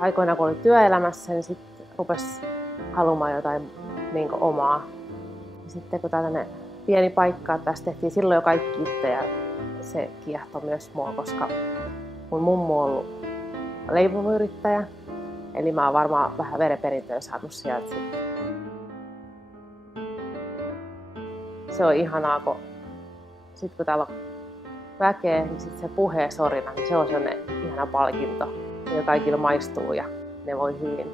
Aikoinaan kun oli työelämässä, niin sitten rupesi haluamaan jotain niin omaa. Ja sitten kun tällainen pieni paikka, tässä tehtiin silloin jo kaikki itse ja se kiehtoi myös mua, koska mun mummu on ollut leipomuyrittäjä. Eli mä oon varmaan vähän verenperintöä saanut sieltä. Se on ihanaa, kun täällä on väkeä, niin sit se puheen sorina, niin se on sellainen ihana palkinto. Ja kaikille maistuu ja ne voi hyvin.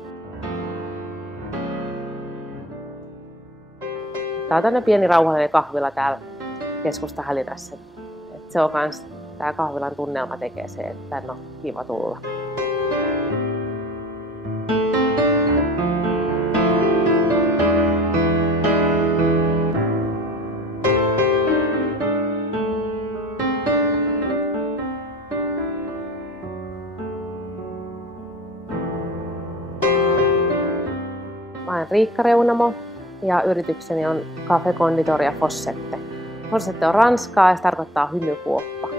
Tää on tämmöinen pieni rauhallinen kahvila täällä keskustan Hälinässä. Se on kans, tää kahvilan tunnelma tekee se, että tänne on kiva tulla. Mä olen Riikka Reunamo ja yritykseni on Café Conditoria Fossette. Fossette on ranskaa ja se tarkoittaa hymykuoppa.